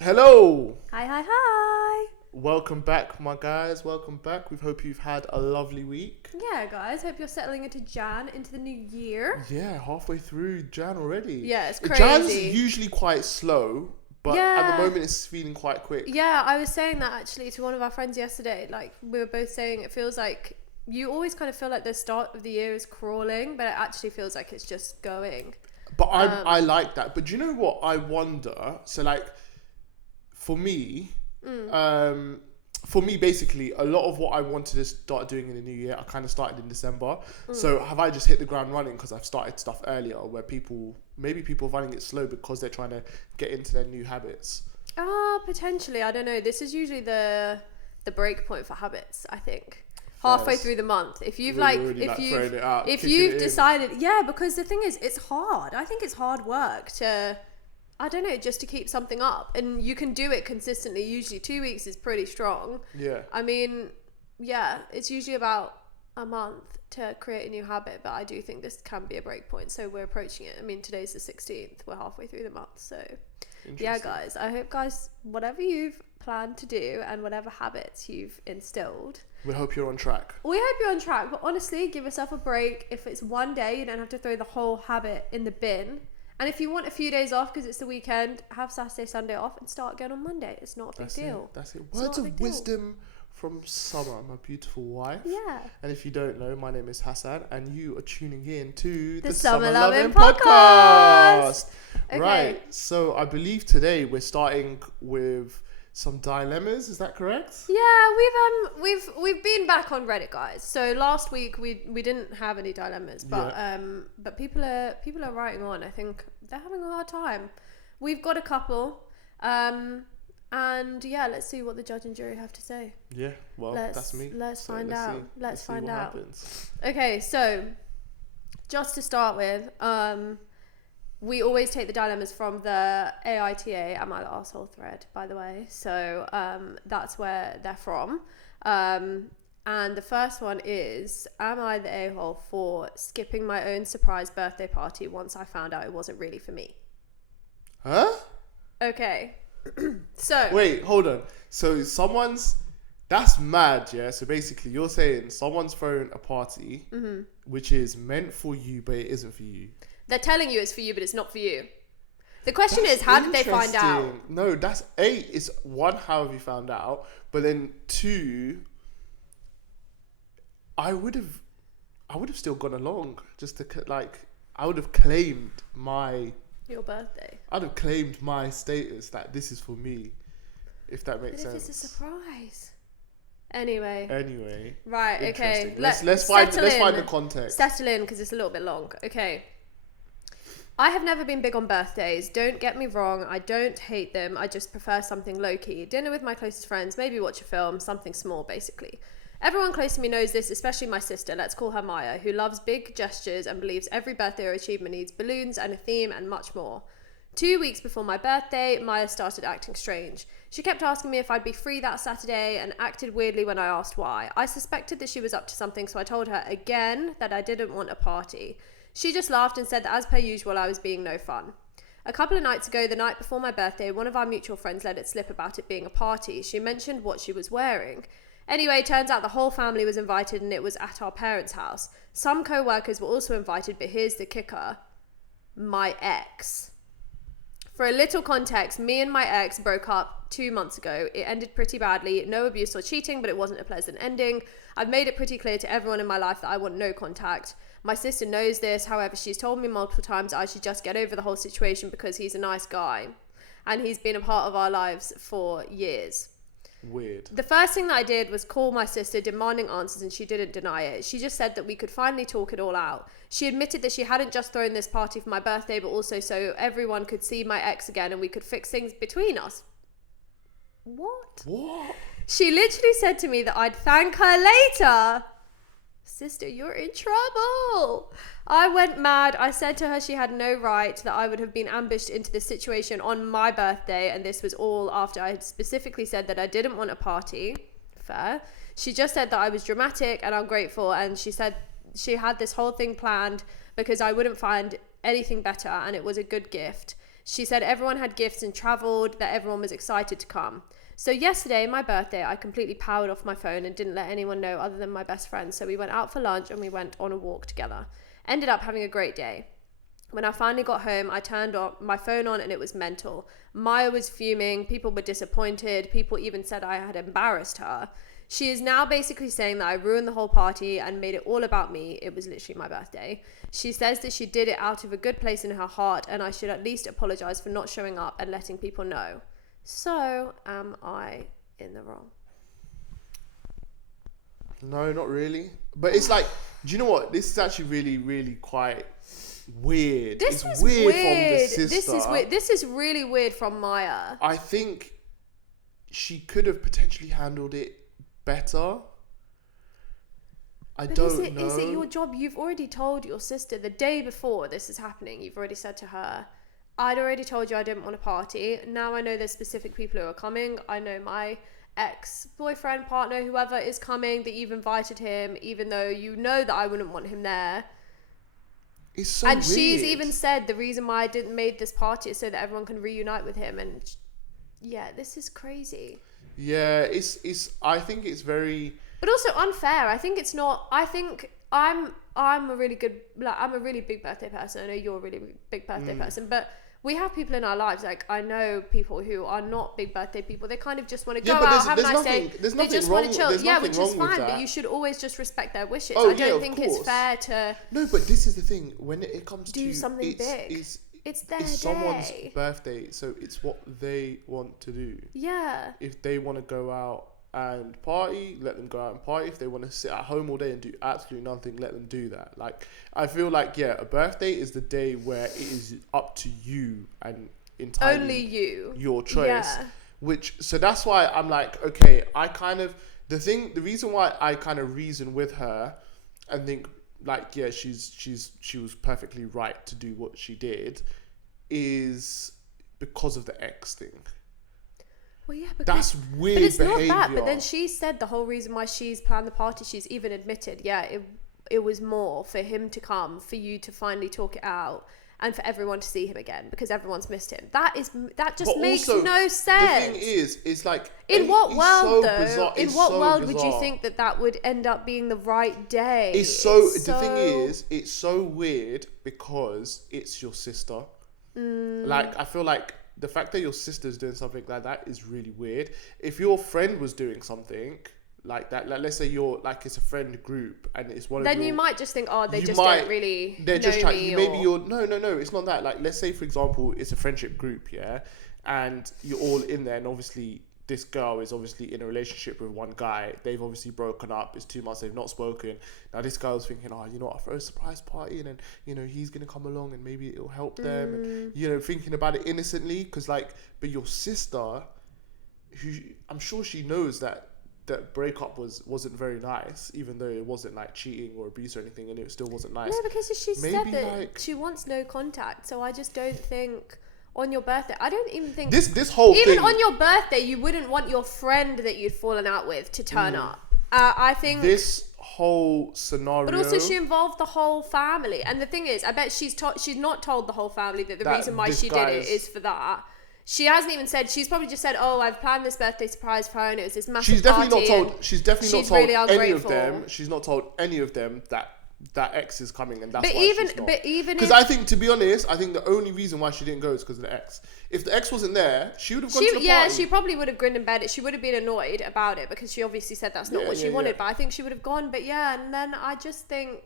Hello! Hi. Welcome back, my guys. Welcome back. We hope you've had a lovely week. Yeah, guys, hope you're settling into Jan, into the new year. Yeah, halfway through Jan already. Yeah, it's crazy. Jan's usually quite slow, but at the moment it's feeling quite quick. Yeah, I was saying that actually to one of our friends yesterday. Like, we were both saying it feels like you always kind of feel like the start of the year is crawling, but it actually feels like it's just going. But I like that. But do you know what? I wonder. So, like, for me, basically, a lot of what I wanted to start doing in the new year, I kind of started in December. So have I just hit the ground running because I've started stuff earlier, where people are finding it slow because they're trying to get into their new habits? Potentially. I don't know. This is usually the break point for habits, I think. Halfway through the month, if you've decided, because the thing is, it's hard. I think it's hard work to, I don't know, just to keep something up, and you can do it consistently. Usually 2 weeks is pretty strong. Yeah. I mean, yeah, it's usually about a month to create a new habit, but I do think this can be a break point. So we're approaching it. I mean, today's the 16th. We're halfway through the month. So yeah, guys, I hope, guys, whatever you've planned to do and whatever habits you've instilled, we hope you're on track. We hope you're on track, but honestly, give yourself a break. If it's one day, you don't have to throw the whole habit in the bin. And if you want a few days off because it's the weekend, have Saturday, Sunday off and start again on Monday. It's not a big deal. That's it. Words of wisdom from Summer, my beautiful wife. Yeah. And if you don't know, my name is Hassan, and you are tuning in to the Summer Lovin Podcast. Okay. Right. So I believe today we're starting with some dilemmas. Is that correct? Yeah, we've been back on Reddit, guys. So last week we didn't have any dilemmas, but people are writing on. I think they're having a hard time. We've got a couple, and yeah, let's see what the judge and jury have to say. Yeah, well, that's me. Let's find out. Let's find out. Happens. Okay, so just to start with, we always take the dilemmas from the AITA, Am I the Arsehole thread, by the way. So that's where they're from. And the first one is, am I the a-hole for skipping my own surprise birthday party once I found out it wasn't really for me? Huh? Okay. So. Wait, hold on. So that's mad, yeah? So basically you're saying someone's throwing a party, which is meant for you, but it isn't for you. They're telling you it's for you, but it's not for you. The question is, how did they find out? No, that's it's one, how have you found out? But then two, I would have still gone along just to I would have claimed your birthday. I'd have claimed my status that this is for me, if that makes sense. If it's a surprise. Anyway. Right. Okay. Let's find the context. Settle in because it's a little bit long. Okay. I have never been big on birthdays. Don't get me wrong, I don't hate them. I just prefer something low-key. Dinner with my closest friends, maybe watch a film, something small, basically. Everyone close to me knows this, especially my sister, let's call her Maya, who loves big gestures and believes every birthday or achievement needs balloons and a theme and much more. 2 weeks before my birthday, Maya started acting strange. She kept asking me if I'd be free that Saturday and acted weirdly when I asked why. I suspected that she was up to something, so I told her again that I didn't want a party. She just laughed and said that as per usual, I was being no fun. A couple of nights ago, the night before my birthday, one of our mutual friends let it slip about it being a party. She mentioned what she was wearing. Anyway, turns out the whole family was invited and it was at our parents' house. Some co-workers were also invited, but here's the kicker. My ex. For a little context, me and my ex broke up 2 months ago. It ended pretty badly. No abuse or cheating, but it wasn't a pleasant ending. I've made it pretty clear to everyone in my life that I want no contact. My sister knows this, however, she's told me multiple times I should just get over the whole situation because he's a nice guy. And he's been a part of our lives for years. Weird. The first thing that I did was call my sister demanding answers, and she didn't deny it. She just said that we could finally talk it all out. She admitted that she hadn't just thrown this party for my birthday, but also so everyone could see my ex again and we could fix things between us. What? She literally said to me that I'd thank her later. Sister, you're in trouble. I went mad. I said to her she had no right, that I would have been ambushed into this situation on my birthday, and this was all after I had specifically said that I didn't want a party. Fair. She just said that I was dramatic and ungrateful, and she said she had this whole thing planned because I wouldn't find anything better and it was a good gift. She said everyone had gifts and travelled, that everyone was excited to come. So yesterday, my birthday, I completely powered off my phone and didn't let anyone know other than my best friend. So we went out for lunch and we went on a walk together. Ended up having a great day. When I finally got home, I turned my phone on and it was mental. Maya was fuming. People were disappointed. People even said I had embarrassed her. She is now basically saying that I ruined the whole party and made it all about me. It was literally my birthday. She says that she did it out of a good place in her heart and I should at least apologise for not showing up and letting people know. So, am I in the wrong? No, not really. But it's like, do you know what? This is actually really, really quite weird. This it's is weird from the sister. This is weird. This is really weird from Maya. I think she could have potentially handled it better. I don't know. Is it your job? You've already told your sister the day before this is happening. You've already said to her, I'd already told you I didn't want to party. Now I know there's specific people who are coming. I know my ex-boyfriend, partner, whoever is coming, that you've invited him, even though you know that I wouldn't want him there. It's so and weird. She's even said the reason why I didn't make this party is so that everyone can reunite with him. And yeah, this is crazy. Yeah, it's. I think it's very. But also unfair. I think it's not. I think I'm a really good. Like, I'm a really big birthday person. I know you're a really big birthday person, but we have people in our lives, like I know people who are not big birthday people. They kind of just want to go out, have a nice day. They just want to chill. Yeah, which is fine, but you should always just respect their wishes. I don't think it's fair to... No, but this is the thing. When it comes to... Do something big. It's their day. It's someone's birthday, so it's what they want to do. Yeah. If they want to go out and party, let them go out and party. If they want to sit at home all day and do absolutely nothing, let them do that. Like, I feel like, yeah, a birthday is the day where it is up to you and entirely only you, your choice. Yeah. So that's why I'm like, okay, the reason why I kind of reason with her and think like, yeah, she was perfectly right to do what she did is because of the ex thing. Well, yeah, that's weird. But it's behavior. not that. But then she said the whole reason why she's planned the party. She's even admitted, it was more for him to come, for you to finally talk it out, and for everyone to see him again because everyone's missed him. That just makes no sense. The thing is, it's like in what world though? Bizarre. In what world would you think that would end up being the right day? The thing is, it's so weird because it's your sister. Like, I feel like the fact that your sister's doing something like that is really weird. If your friend was doing something like that, like let's say you're like, it's a friend group and it's one of then you might just think, don't really know me. No, it's not that. Like, let's say for example, it's a friendship group, yeah, and you're all in there, and obviously this girl is obviously in a relationship with one guy. They've obviously broken up. It's 2 months. They've not spoken. Now this girl's thinking, I'll throw a surprise party and then, he's going to come along and maybe it'll help them. And, thinking about it innocently. But your sister, who I'm sure she knows that breakup wasn't very nice, even though it wasn't like cheating or abuse or anything, and it still wasn't nice. No, because she said that she wants no contact. So I just don't think... On your birthday, I don't even think this whole even thing, on your birthday you wouldn't want your friend that you'd fallen out with to turn up. I think this whole scenario, but also she involved the whole family, and the thing is, I bet she's not told the whole family that the reason why she did it is for that. She hasn't even said. She's probably just said, I've planned this birthday surprise for her and it was this massive she's definitely party. Not told. She's definitely not told really any of them. She's not told any of them that ex is coming, and that's why she's not. But even because I think, to be honest, the only reason why she didn't go is because of the ex. If the ex wasn't there, she would have gone to the party. Yeah, she probably would have grinned and bedded. She would have been annoyed about it because she obviously said that's not what she wanted. But I think she would have gone. But yeah, and then I just think.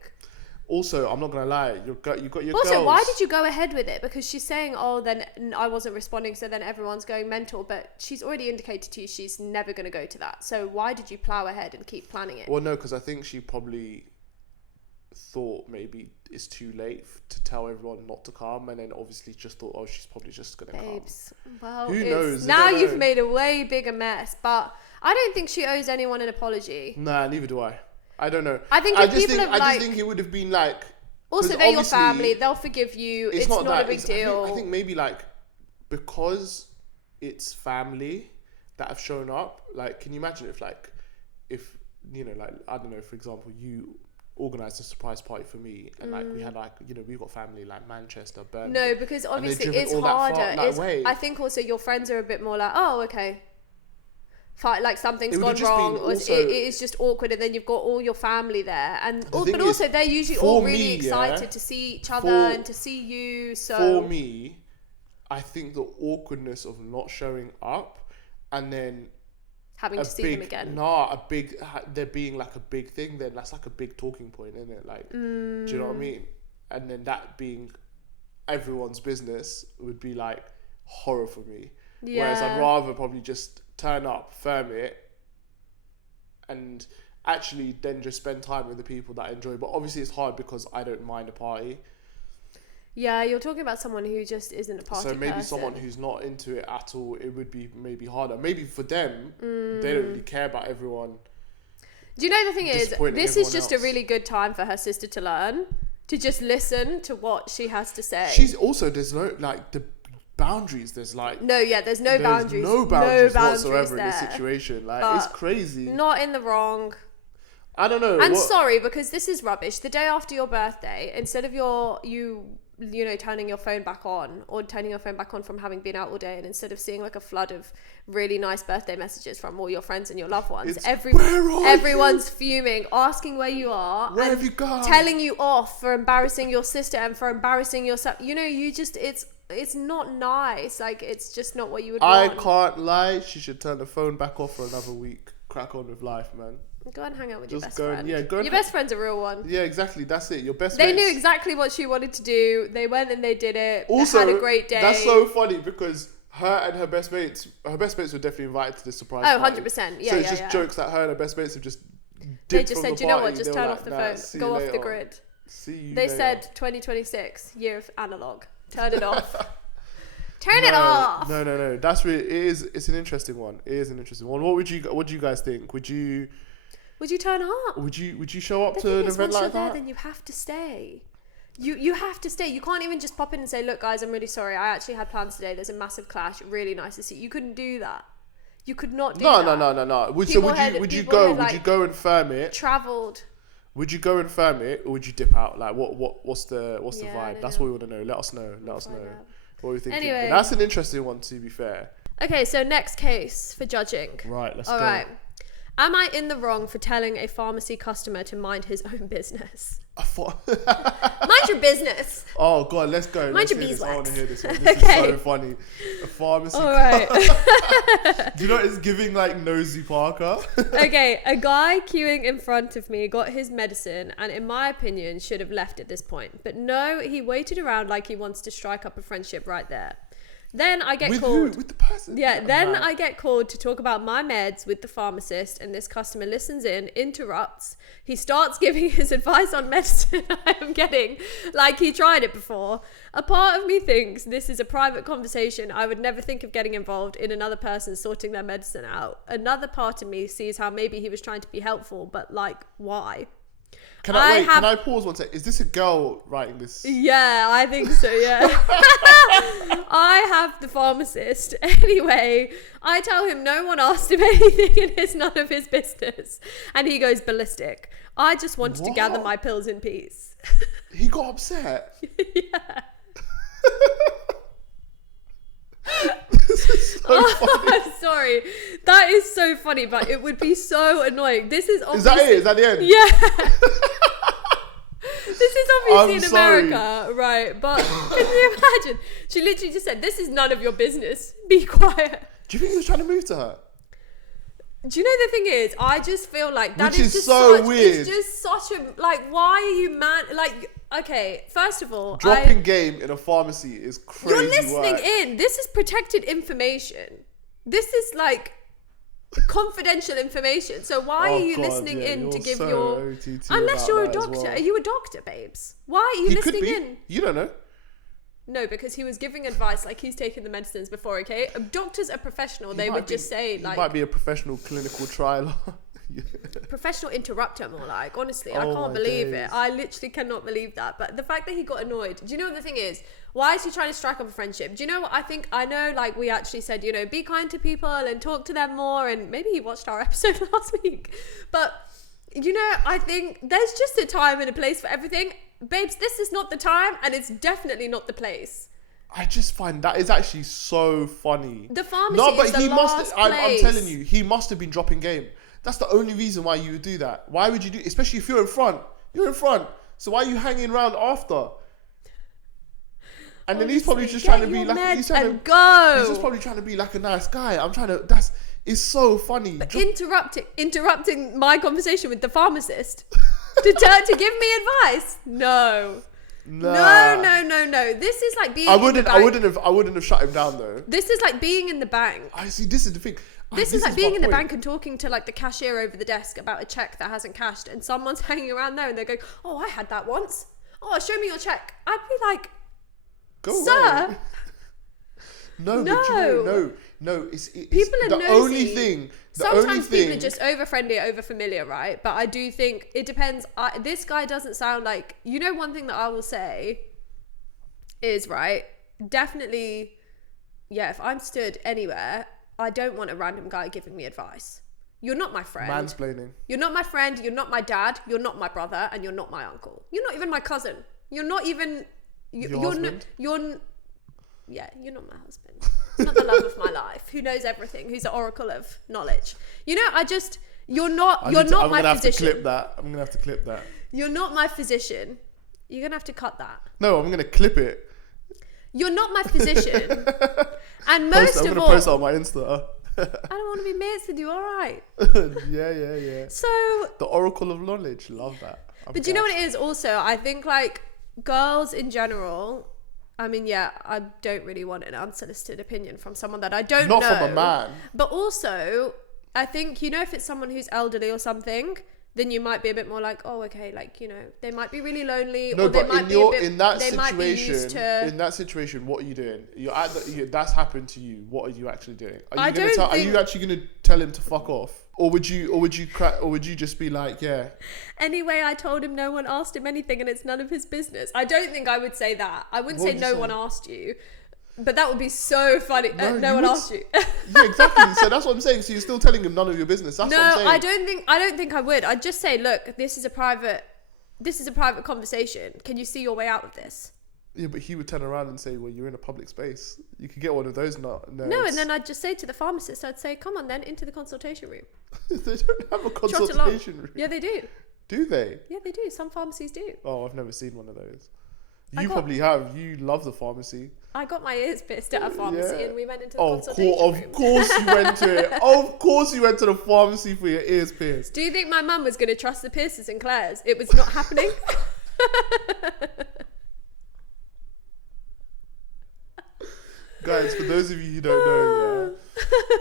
Also, I'm not gonna lie, you got your also, girls. why did you go ahead with it? Because she's saying, then I wasn't responding, so then everyone's going mental. But she's already indicated to you she's never gonna go to that. So why did you plow ahead and keep planning it? Well, no, because I think she probably thought maybe it's too late to tell everyone not to come, and then obviously just thought, she's probably just gonna come. Well, who knows? Now you've made a way bigger mess, but I don't think she owes anyone an apology. Nah, neither do I. I don't know. I just think it would have been like. Also, they're your family. They'll forgive you. It's not a big deal. I think maybe like because it's family that have shown up. Like, can you imagine if I don't know, for example, you organised a surprise party for me, and like we had like, you know, we've got family like Manchester, Birmingham. No, because obviously driven it's all that far harder. that way. I think also your friends are a bit more like, oh, okay. Like something's It would gone have just wrong, been or also- it is just awkward, and then you've got all your family there, and The thing but is, also they're usually for all really me, excited yeah, to see each other for- and to see you. So For me, I think the awkwardness of not showing up, and then having to see them again. there being like a big thing, then that's like a big talking point, isn't it? Like, do you know what I mean? And then that being everyone's business would be like horror for me. Yeah. Whereas I'd rather probably just turn up, firm it, and actually then just spend time with the people that I enjoy. But obviously it's hard because I don't mind a party. Yeah, you're talking about someone who just isn't a party So maybe person. someone who's not into it at all, it would be maybe harder. Maybe for them, they don't really care about everyone. Do you know the thing is, disappointing this is everyone just else. a really good time for her sister to learn, to just listen to what she has to say. She's also, there's no, like, the boundaries. There's like, there's no boundaries. no boundaries whatsoever in there. this situation. Like, But it's crazy. Not in the wrong. I don't know. And sorry, because this is rubbish. The day after your birthday, instead of you know, turning your phone back on, or turning your phone back on from having been out all day, and instead of seeing like a flood of really nice birthday messages from all your friends and your loved ones, everyone's fuming, asking where you are, Where have you gone? telling you off for embarrassing your sister and for embarrassing yourself. You know, it's not nice. Like, it's just not what you would I want. can't lie. She should turn the phone back off for another week. Crack on with life, man. Go and hang out with Just your best go and- friend. yeah, go and Your best friend's a real one. Yeah, exactly. That's it. Your best They mates. knew exactly what she wanted to do. They went and they did it. Also, they had a great day. That's so funny because her and her best mates were definitely invited to the surprise Oh, party. 100%. Yeah, so it's yeah, just yeah. jokes that her and her best mates have just dipped They just from said, the "Do you know what? party." Just They were turn like, off the "Nah, phone. see Go you off the later. grid." See you They later. said 2026, year of analog. Turn it off. Turn it off. No. That's really, it's an interesting one. It is an interesting one. What do you guys think? Would you turn up? Would you show up The to thing an is, event once you're like there, that? then you have to stay. You have to stay. You can't even just pop in and say, "Look, guys, I'm really sorry. I actually had plans today. There's a massive clash. Really nice to see you." You couldn't do that. You could not do that. No. Would People you had- would you people go? had, Would you like, go and firm it? Travelled. Would you go and firm it, or would you dip out? Like, what's the Yeah, I vibe? don't That's know. what we want to know. Let us know. Let us know find out. what we're thinking. Anyway. But that's an interesting one, to be fair. Okay, so next case for judging. Right, let's All go. right. Am I in the wrong for telling a pharmacy customer to mind his own business? Mind your business. Oh God, let's go. Mind Let's your hear this. I want to beeswax. hear this one. This Okay. is so funny. A pharmacy. All right. Do you know it's giving like Nosy Parker? Okay, a guy queuing in front of me got his medicine and in my opinion should have left at this point. But no, he waited around like he wants to strike up a friendship right there. Then I get With called. who? With the person? Yeah, then Man. I get called to talk about my meds with the pharmacist, and this customer listens in, interrupts. He starts giving his advice on medicine I am getting, like he tried it before. A part of me thinks this is a private conversation. I would never think of getting involved in another person sorting their medicine out. Another part of me sees how maybe he was trying to be helpful, but like, why? Can I pause one sec? Is this a girl writing this? Yeah, I think so, yeah. I have the pharmacist. Anyway, I tell him no one asked him anything and it's none of his business. And he goes ballistic. I just wanted to gather What? my pills in peace. He got upset. Yeah. This is so funny. I'm sorry. That is so funny, but it would be so annoying. This is Is that it? Is that the end? Yeah. This is obviously I'm in sorry. America, right? But can you imagine? She literally just said, "This is none of your business. Be quiet." Do you think he was trying to move to her? Do you know the thing is? I just feel like that Which is is just so such, weird. It's just such a like. Why are you man? Like, okay, first of all, Dropping game in a pharmacy is crazy. you're listening work. in. This is protected information. This is like confidential information. So why Oh, are you God, listening yeah, in to you're give so your? OTT Unless about you're a that as doctor. well. Are you a doctor, babes? Why are you He could listening be. in? You don't know. No, because he was giving advice like he's taken the medicines before, okay? Doctors are professional. They would just say he like might be a professional clinical trialer. professional interrupter more like. Honestly, I Oh can't my believe days. it. I literally cannot believe that. But the fact that he got annoyed. Do you know what the thing is? Why is he trying to strike up a friendship? Do you know what I think? I know like we actually said, you know, be kind to people and talk to them more, and maybe he watched our episode last week. But You know, I think there's just a time and a place for everything. Babes, this is not the time, and it's definitely not the place. I just find that is actually so funny. The pharmacy is the last place. I'm telling you, he must have been dropping game. That's the only reason why you would do that. Why would you do, especially if you're in front? You're in front. So why are you hanging around after? And then he's probably just trying to be like, he's just probably trying to be like a nice guy. It's so funny. But interrupting my conversation with the pharmacist to give me advice. No. This is like being. I wouldn't have shut him down though. This is like being in the bank. I see. This is the thing. This is like being in the bank and talking to like the cashier over the desk about a check that hasn't cashed, and someone's hanging around there and they're going, "Oh, I had that once. Oh, show me your check." I'd be like, "Go sir." away. No. It's people are the nosy. only thing. Sometimes people are just over friendly, over familiar, right? But I do think it depends. This guy doesn't sound like, you know, one thing that I will say is, right, definitely, yeah, if I'm stood anywhere, I don't want a random guy giving me advice. You're not my friend. Mansplaining. You're not my friend. You're not my dad. You're not my brother. And you're not my uncle. You're not even my cousin. You're not even... You're not my husband. Not the love of my life. Who knows everything? Who's the oracle of knowledge? You know, you're not my physician. I'm gonna have to clip that. You're not my physician. You're gonna have to cut that. No, I'm gonna clip it. You're not my physician. And I'm gonna post it on my Insta. I don't want to be mates with you, alright? Yeah. So... The oracle of knowledge. Love that. But you know what it is also? I think like girls in general... I mean, yeah, I don't really want an unsolicited opinion from someone that I don't know. Not from a man. But also, I think, you know, if it's someone who's elderly or something, then you might be a bit more like, oh, okay, like, you know, they might be really lonely. No, or they but might in that situation, what are you doing? That's happened to you. What are you actually doing? Are you actually going to tell him to fuck off? Or would you just be like, yeah? Anyway, I told him no one asked him anything and it's none of his business. I don't think I would say that. I wouldn't say no one asked you. But that would be so funny. No one asked you. Yeah, exactly. So that's what I'm saying. So you're still telling him none of your business. That's what I'm saying. I don't think I would. I'd just say, look, this is a private conversation. Can you see your way out of this? Yeah, but he would turn around and say, well, you're in a public space. You could get one of those nerds. No, and then I'd just say to the pharmacist, I'd say, come on then, into the consultation room. They don't have a consultation room. Yeah, they do. Do they? Yeah, they do. Some pharmacies do. Oh, I've never seen one of those. You probably have. You love the pharmacy. I got my ears pierced at a pharmacy and we went into the consultation room. Of course you went to it. Of course you went to the pharmacy for your ears pierced. Do you think my mum was going to trust the piercers and Claire's? It was not happening. Guys, for those of you who don't know,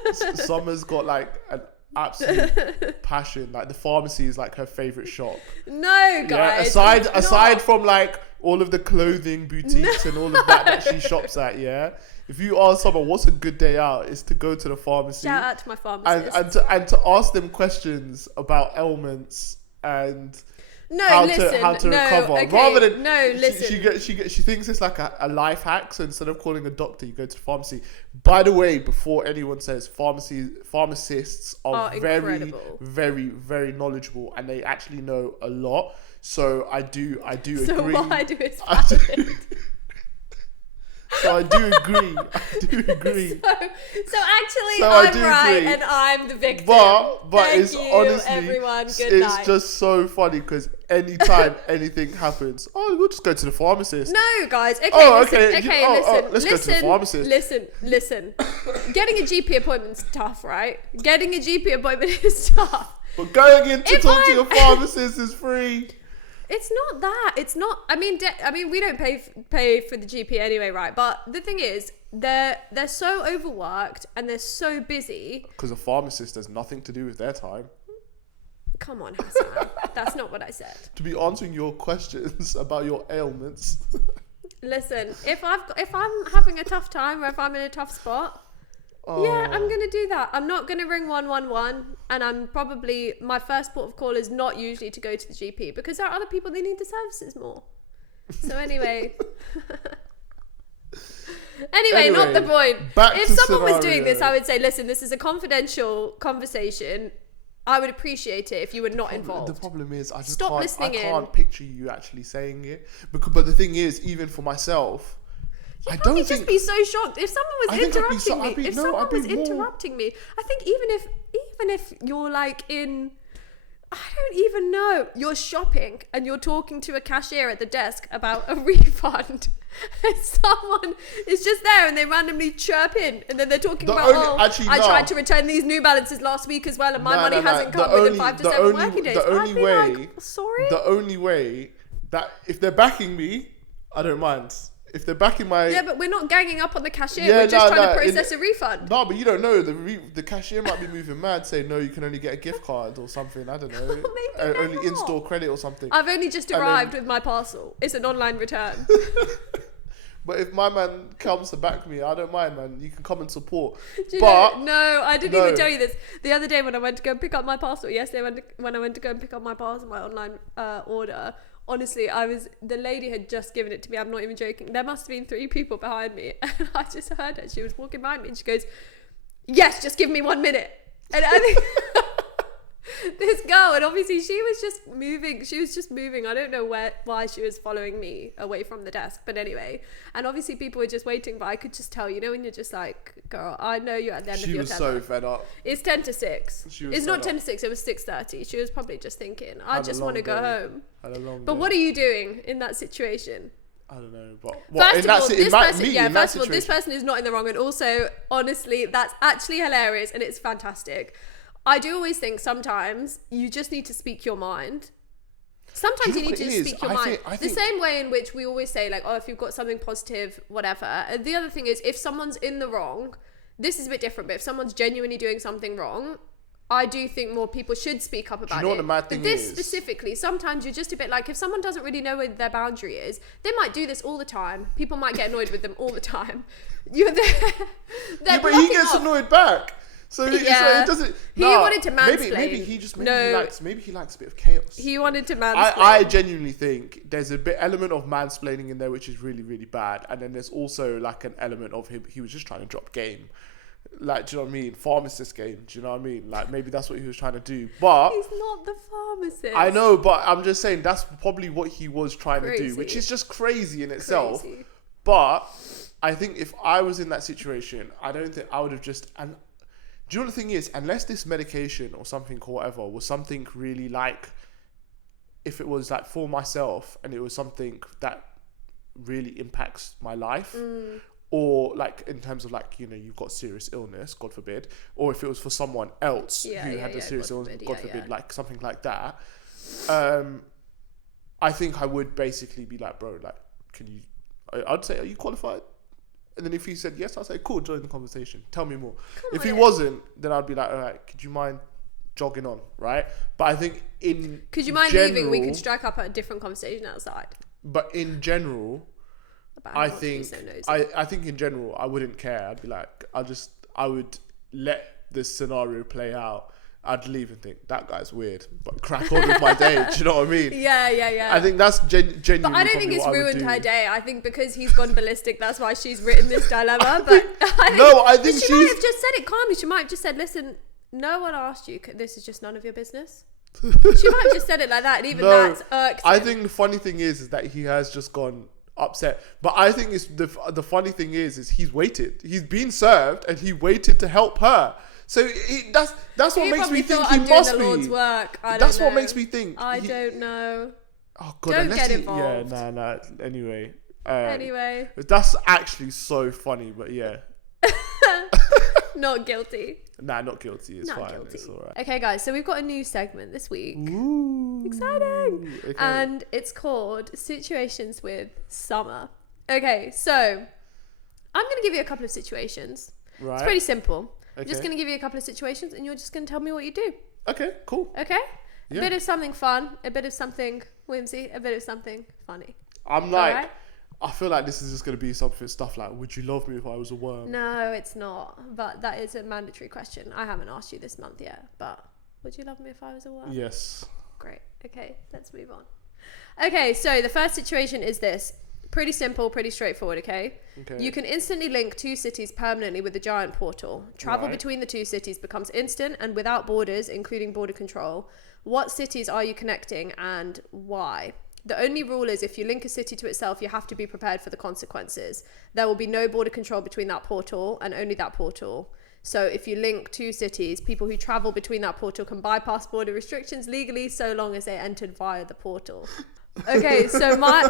yeah, Summer's got like an absolute passion. Like the pharmacy is like her favourite shop. No, guys. Yeah? Aside from like all of the clothing boutiques and all of that she shops at, yeah. If you ask someone what's a good day out, is to go to the pharmacy. Shout out to my pharmacist. And to ask them questions about ailments and how to recover. Okay, rather than listen. She thinks it's like a life hack. So instead of calling a doctor, you go to the pharmacy. By the way, before anyone says, pharmacists are very, incredible. very, very knowledgeable, and they actually know a lot. So I do agree. So what I do is valid. So I do agree. So actually, I'm right and I'm the victim. But Thank it's you, honestly, everyone. Good night. It's just so funny because anytime anything happens, we'll just go to the pharmacist. No, guys. Okay, listen. Let's go to the pharmacist. Listen. Getting a GP appointment's tough, right? Getting a GP appointment is tough. But going in to talk to your pharmacist is free. It's not that. It's not. I mean, we don't pay for the GP anyway, right? But the thing is, they're so overworked and they're so busy. Because a pharmacist has nothing to do with their time. Come on, Hassan. That's not what I said. To be answering your questions about your ailments. Listen, if I'm having a tough time or if I'm in a tough spot. Yeah, I'm going to do that. I'm not going to ring 111, and my first port of call is not usually to go to the GP because there are other people that need the services more. So anyway. Anyway, not the point. If someone was doing this, I would say, listen, this is a confidential conversation. I would appreciate it if you were not involved. The problem is, I just Stop listening in. can't picture you actually saying it. But the thing is, even for myself, I don't think... just be so shocked if someone was interrupting me. If someone was interrupting me, I think even if you're like in... I don't even know. You're shopping and you're talking to a cashier at the desk about a refund. And someone is just there and they randomly chirp in and then they're talking I tried to return these New Balances last week as well and my money hasn't come within 5 to 7 working days. Sorry? The only way that if they're backing me, I don't mind. If they're backing my... Yeah, but we're not ganging up on the cashier. We're just trying to process a refund. No, but you don't know. The cashier might be moving mad, saying, no, you can only get a gift card or something. I don't know. Only in-store credit or something. I've only just arrived with my parcel. It's an online return. But if my man comes to back me, I don't mind, man. You can come and support. No, I didn't even tell you this. The other day when I went to go and pick up my parcel, yesterday when I went to go and pick up my parcel, my online order... Honestly, the lady had just given it to me. I'm not even joking. There must have been 3 people behind me. And I just heard her. She was walking behind me and she goes, yes, just give me 1 minute. And I think this girl, and obviously she was just moving. I don't know why she was following me away from the desk. But anyway, and obviously people were just waiting, but I could just tell, when you're just like, girl, I know you're at the end of your tether. She was so fed up. It's 10 to 6. It's not 10 to 6, it was 6:30. She was probably just thinking, I just want to go home. But what are you doing in that situation? I don't know, but first of all, this person is not in the wrong, and also, honestly, that's actually hilarious and it's fantastic. I do always think sometimes you just need to speak your mind. Sometimes you need to speak your mind. The same way in which we always say, like, oh, if you've got something positive, whatever. And the other thing is, if someone's in the wrong, this is a bit different, but if someone's genuinely doing something wrong, I do think more people should speak up about it. Do you know what the mad thing is? Specifically, sometimes you're just a bit like, if someone doesn't really know where their boundary is, they might do this all the time. People might get annoyed with them all the time. You're there. But he gets annoyed back. So it doesn't. He wanted to mansplain. Maybe he likes a bit of chaos. He wanted to mansplain. I genuinely think there's a bit element of mansplaining in there, which is really, really bad. And then there's also like an element of him. He was just trying to drop game. Like, do you know what I mean? Pharmacist game. Do you know what I mean? Like, maybe that's what he was trying to do. But he's not the pharmacist. I know, but I'm just saying that's probably what he was trying to do, which is just crazy in itself. But I think if I was in that situation, I don't think I would have just. And do you know what the thing is? Unless this medication or something or whatever was something really like, if it was like for myself and it was something that really impacts my life, or like in terms of like, you've got serious illness, God forbid, or if it was for someone else who had a serious illness, God forbid, like something like that, I think I would basically be like, bro, like, I'd say, are you qualified? And then if he said yes, I'd say, cool, join the conversation. Tell me more. If he wasn't, then I'd be like, all right, could you mind jogging on, right? But I think could you mind leaving? We could strike up a different conversation outside. But in general, I think in general, I wouldn't care. I'd be like, I would let this scenario play out. I'd leave and think, that guy's weird, but crack on with my day. Do you know what I mean? Yeah. I think that's genuinely. But I don't think it's ruined her day. I think because he's gone ballistic, that's why she's written this dilemma. I think she might have just said it calmly. She might have just said, listen, no one asked you. This is just none of your business. She might have just said it like that, and even that's irked him. I think the funny thing is that he has just gone upset. But I think it's the funny thing is he's waited. He's been served, and he waited to help her. So that's what makes me think he must be. Lord's work. That's what makes me think. I don't know. Oh God! Don't get involved. Yeah, nah. Anyway. That's actually so funny, but yeah. Not guilty. Nah, not guilty. It's fine. Guilty. It's all right. Okay, guys. So we've got a new segment this week. Ooh, exciting! Okay. And it's called Situations with Summer. Okay, so I'm going to give you a couple of situations. Right. It's pretty simple. Okay. I'm just going to give you a couple of situations and you're just going to tell me what you do. Okay, cool. Okay? Yeah. A bit of something fun, a bit of something whimsy, a bit of something funny. I'm like, right? I feel like this is just going to be stuff like, would you love me if I was a worm? No, it's not. But that is a mandatory question. I haven't asked you this month yet, but would you love me if I was a worm? Yes. Great. Okay, let's move on. Okay, so the first situation is this. Pretty simple, pretty straightforward, okay? Okay. You can instantly link 2 cities permanently with the giant portal. Travel Right. between the 2 cities becomes instant and without borders, including border control. What cities are you connecting and why? The only rule is if you link a city to itself, you have to be prepared for the consequences. There will be no border control between that portal and only that portal. So if you link 2 cities, people who travel between that portal can bypass border restrictions legally so long as they entered via the portal. Okay, so my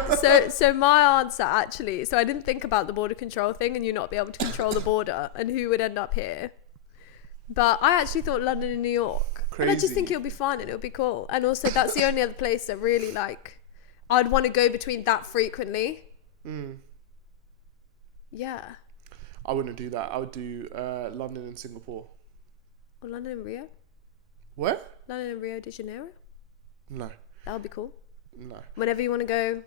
answer actually, so I didn't think about the border control thing and you not be able to control the border and who would end up here. But I actually thought London and New York. Crazy. And I just think it'll be fun and it'll be cool. And also that's the only other place that really like I'd want to go between that frequently. Yeah. I wouldn't do that. I would do London and Singapore. Or London and Rio? Where? London and Rio de Janeiro? No. That would be cool. No. Whenever you want to go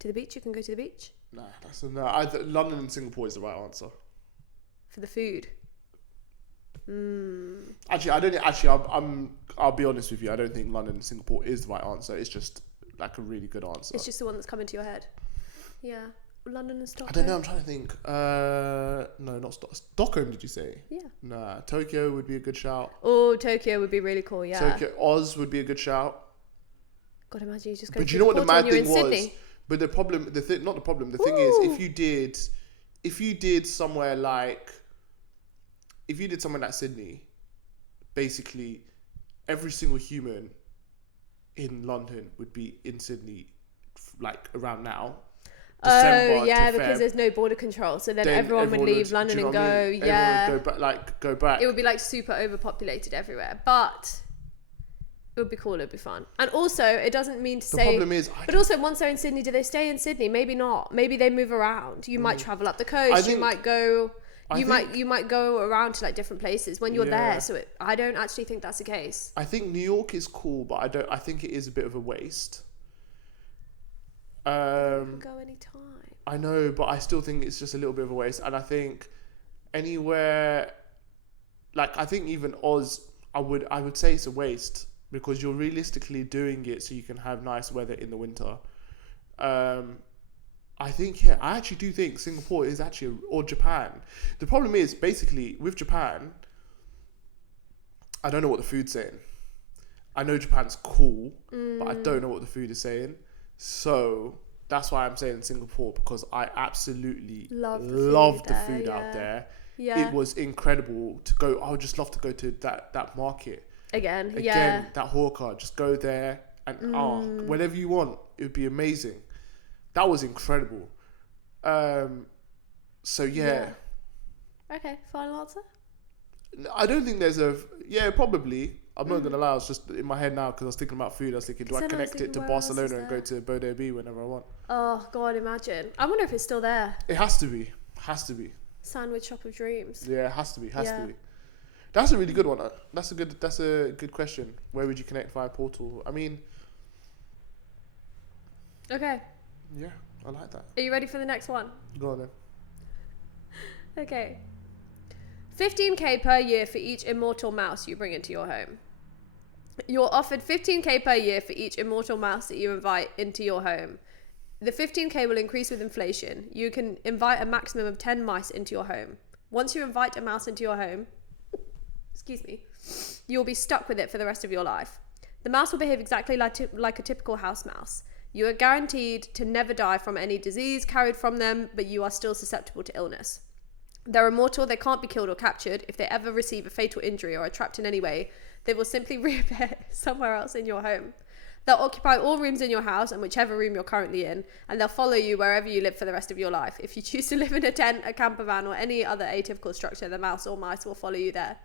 to the beach, you can go to the beach. No. That's a no. London and Singapore is the right answer. For the food. Actually, I don't. Actually, I'll be honest with you. I don't think London and Singapore is the right answer. It's just like a really good answer. It's just the one that's coming to your head. Yeah. London and Stockholm. I don't know. I'm trying to think. No, not Stockholm. Did you say? Yeah. Nah. Tokyo would be a good shout. Oh, Tokyo would be really cool. Yeah. Tokyo, Oz would be a good shout. God, imagine you just go. But to you know what the mad thing was? Sydney. But the problem, the thing is, if you did somewhere like Sydney, basically every single human in London would be in Sydney, like around now. Oh yeah, to because Feb. there's no border control, so then everyone would leave London and go. I mean? Yeah, everyone would go back. It would be like super overpopulated everywhere, but it would be cool. It'd be fun, and also it doesn't mean to say. The problem is, but also once they're in Sydney, do they stay in Sydney? Maybe not. Maybe they move around. You might travel up the coast. You might go. You might go around to like different places when you're there. So I don't actually think that's the case. I think New York is cool, but I think it is a bit of a waste. You can go anytime. I know, but I still think it's just a little bit of a waste. And I think anywhere, like I think even Oz, I would say it's a waste because you're realistically doing it so you can have nice weather in the winter. I actually do think Singapore is actually, or Japan. The problem is basically with Japan, I don't know what the food's saying. I know Japan's cool, but I don't know what the food is saying. So that's why I'm saying Singapore, because I absolutely love the food out there. Yeah. It was incredible to go. I would just love to go to that market. Again, that hawker. Just go there and whenever you want, it would be amazing. That was incredible. So yeah. Okay, final answer? I don't think there's probably. I'm not going to lie, I was just in my head now because I was thinking about food. I was thinking, do I connect it to Barcelona and go to Bordeaux B whenever I want? Oh, God, imagine. I wonder if it's still there. It has to be. Sandwich shop of dreams. Yeah, it has to be. To be. That's a really good one. That's a good question. Where would you connect via portal? I mean... Okay. Yeah, I like that. Are you ready for the next one? Go on then. Okay. 15k per year for each immortal mouse you bring into your home. You're offered 15k per year for each immortal mouse that you invite into your home. The 15k will increase with inflation. You can invite a maximum of 10 mice into your home. Once you invite a mouse into your home, you'll be stuck with it for the rest of your life. The mouse will behave exactly like a typical house mouse. You are guaranteed to never die from any disease carried from them, but you are still susceptible to illness. They're immortal, they can't be killed or captured. If they ever receive a fatal injury or are trapped in any way, they will simply reappear somewhere else in your home. They'll occupy all rooms in your house and whichever room you're currently in, and they'll follow you wherever you live for the rest of your life. If you choose to live in a tent, a camper van, or any other atypical structure, the mouse or mice will follow you there.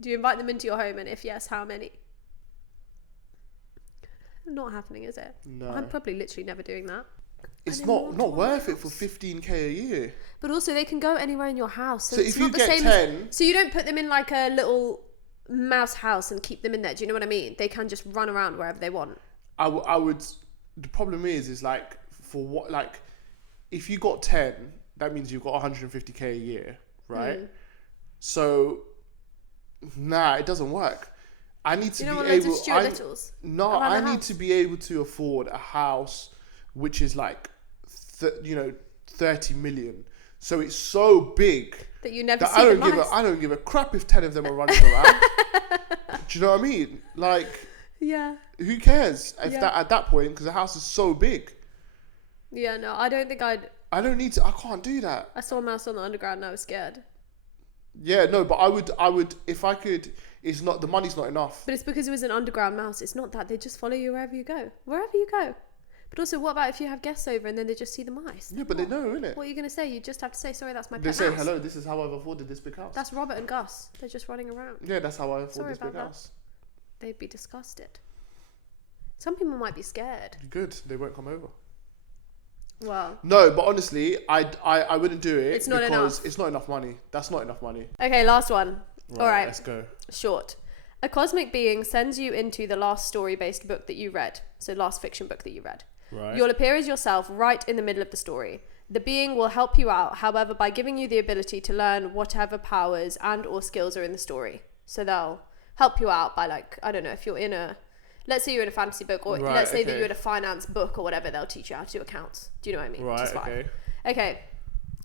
Do you invite them into your home, and if yes, how many? Not happening, is it? No. I'm probably literally never doing that. It's not worth it for 15k a year. But also they can go anywhere in your house. So if you get 10... So you don't put them in like a little mouse house and keep them in there. Do you know what I mean? They can just run around wherever they want. I would... The problem is like, for what... Like, if you got 10, that means you've got 150k a year, right? So, nah, it doesn't work. I need to be able... I need to be able to afford a house which is like 30 million. So it's so big that you never that see the mice. I don't give a crap if 10 of them are running around. Do you know what I mean? Like, yeah. who cares if at that point, because the house is so big. Yeah, no, I don't think I can't do that. I saw a mouse on the underground and I was scared. Yeah, no, but I would, if I could, the money's not enough. But it's because it was an underground mouse. It's not that. They just follow you wherever you go. Wherever you go. But also, what about if you have guests over and then they just see the mice? Yeah, but they know, innit? What are you going to say? You just have to say, sorry, that's my pet They say, mouse. hello, this is how I've afforded this big house. That's Robert and Gus. They're just running around. Yeah, that's how I afford Sorry this big about that. house. They'd be disgusted. Some people might be scared. Good, they won't come over. Well. No, but honestly, I wouldn't do it. It's not because enough. It's not enough money. That's not enough money. Okay, last one. All right. Let's go. Short. A cosmic being sends you into the last story-based book that you read. So last fiction book that you read. Right. You'll appear as yourself right in the middle of the story. The being will help you out, however, by giving you the ability to learn whatever powers and or skills are in the story. So they'll help you out by, like, I don't know, if you're in a... Let's say you're in a fantasy book, or let's say that you're in a finance book or whatever, they'll teach you how to do accounts. Do you know what I mean? Right, okay. Okay.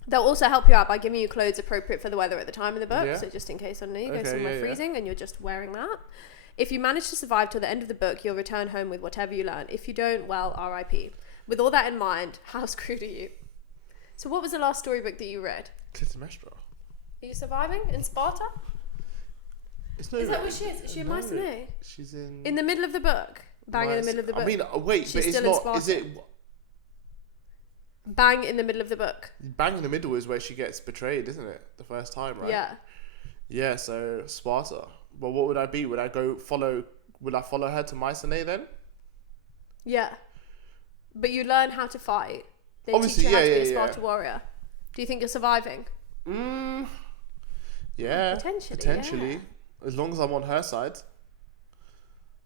They'll also help you out by giving you clothes appropriate for the weather at the time of the book. Yeah. So just in case, I don't know, you go somewhere freezing and you're just wearing that. If you manage to survive till the end of the book, you'll return home with whatever you learn. If you don't, well, RIP. With all that in mind, how screwed are you? So what was the last storybook that you read? Clytemnestra. Are you surviving in Sparta? Is that what she is? Is she a Mycenae? She's in... In the middle of the book? Bang in the middle of the book. I mean, wait, She's but it's still in not... Sparta. Is it... Bang in the middle of the book. Bang in the middle is where she gets betrayed, isn't it? The first time, right? Yeah. Yeah, so Sparta. But what would I be? Would I follow her to Mycenae then? Yeah. But you learn how to fight. They Obviously, teach you how to be a yeah. Sparta warrior. Do you think you're surviving? Yeah. Potentially. Yeah. As long as I'm on her side.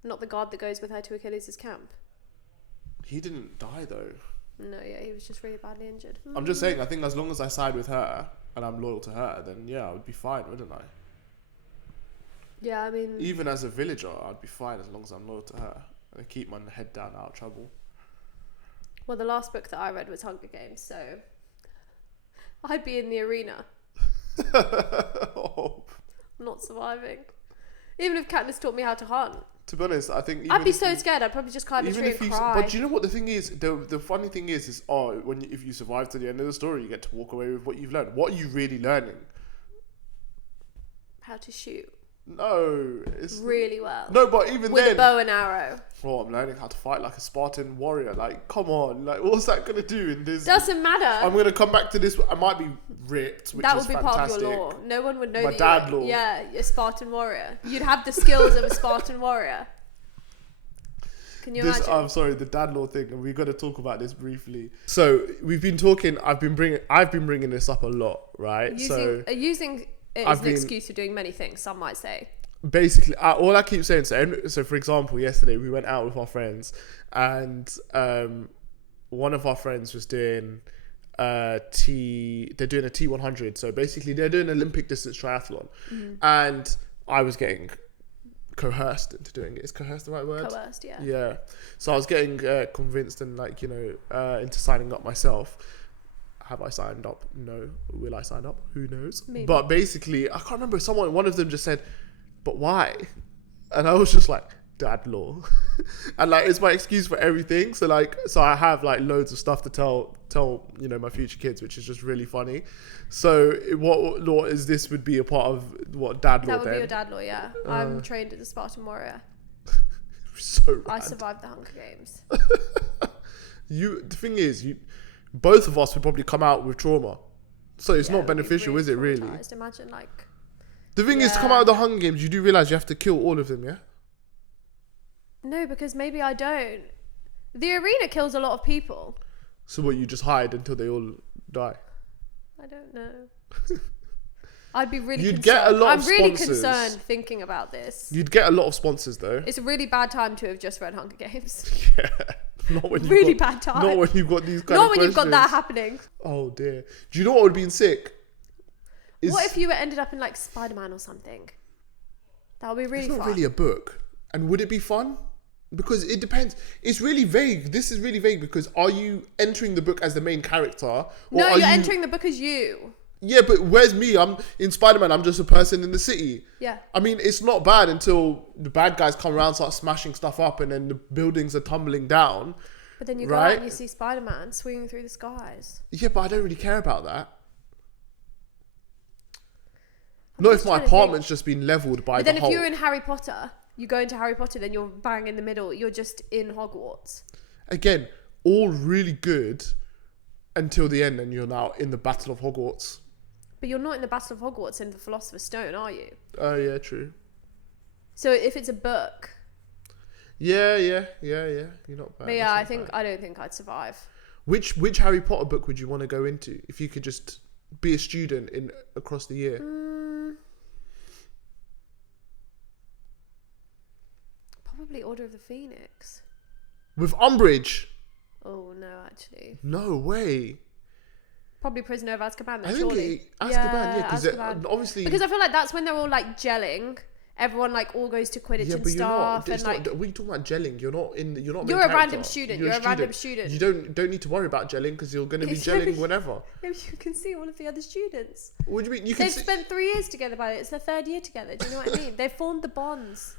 Not the guard that goes with her to Achilles' camp. He didn't die though. No, yeah, he was just really badly injured. I'm just saying, I think as long as I side with her and I'm loyal to her, then yeah, I would be fine, wouldn't I? Yeah, I mean... Even as a villager, I'd be fine as long as I'm loyal to her. And keep my head down, out of trouble. Well, the last book that I read was Hunger Games, so... I'd be in the arena. Oh. Not surviving. Even if Katniss taught me how to hunt. To be honest, I think... I'd be so scared, I'd probably just climb a tree and cry. But do you know what the thing is? The funny thing is if you survive to the end of the story, you get to walk away with what you've learned. What are you really learning? How to shoot. No. It's really well. No, but even with then... With a bow and arrow. Oh, I'm learning how to fight like a Spartan warrior. Like, come on. Like, what's that going to do in this? Doesn't matter. I'm going to come back to this. I might be ripped, which that is would be fantastic. part of your law. No one would know My that dad law. Yeah, you're a Spartan warrior. You'd have the skills of a Spartan warrior. Can you imagine? I'm sorry, the dad law thing, and we've got to talk about this briefly. So we've been talking. I've been bringing this up a lot, right? Using it as an excuse for doing many things. Some might say. Basically, all I keep saying. So for example, yesterday we went out with our friends, and one of our friends was doing they're doing a T100. So basically, they're doing an Olympic distance triathlon, and I was getting coerced into doing it. Is coerced the right word? Coerced, yeah. Yeah. So I was getting convinced and into signing up myself. Have I signed up? No. Will I sign up? Who knows? Maybe. But basically, I can't remember. One of them just said, "But why?" And I was just like, "Dad law," and it's my excuse for everything. So I have loads of stuff to tell my future kids, which is just really funny. So what law is this? Would be a part of what dad law? That would be your dad law, yeah. I'm trained as a Spartan warrior. So I survived the Hunger Games. The thing is, both of us would probably come out with trauma, so it's not beneficial, is it really? Imagine the thing is, to come out of the Hunger Games, you do realize you have to kill all of them, yeah? No, because maybe I don't. The arena kills a lot of people. So what, you just hide until they all die? I don't know. I'd be really You'd concerned. get a lot of I'm really sponsors. concerned thinking about this. You'd get a lot of sponsors though. It's a really bad time to have just read Hunger Games. Yeah. Not when really bad time. Not when you've got these kind Not of when you've got that happening. Oh dear. Do you know what would have been sick? What if you ended up in Spider-Man or something? That would be really fun. It's not really a book. And would it be fun? Because it depends. It's really vague. This is really vague because are you entering the book as the main character? Or No, are you're entering the book as you. Yeah, but where's me? I'm in Spider-Man. I'm just a person in the city. Yeah. I mean, it's not bad until the bad guys come around, start smashing stuff up, and then the buildings are tumbling down. But then you go out and you see Spider-Man swinging through the skies. Yeah, but I don't really care about that. Not if my apartment's just been leveled by the But then whole... if you're in Harry Potter, you go into Harry Potter, then you're bang in the middle. You're just in Hogwarts. Again, all really good until the end, and you're now in the Battle of Hogwarts. But you're not in the Battle of Hogwarts in the Philosopher's Stone, are you? Oh, yeah, true. So if it's a book... Yeah. You're not bad. But yeah, I don't think I'd survive. Which Harry Potter book would you want to go into if you could just be a student across the year? Probably Order of the Phoenix. With Umbridge? Oh, no, actually. No way. Probably Prisoner of Azkaban, I surely. think Azkaban, because obviously... Because I feel like that's when they're all, like, gelling. Everyone, like, all goes to Quidditch and stuff. What are you talking about gelling? You're not main You're a character. random student. You're a random student. You don't need to worry about gelling because you're going to be gelling whenever. If you can see all of the other students. What do you mean? They've spent 3 years together by it. It's their 3rd year together. Do you know what I mean? They've formed the bonds.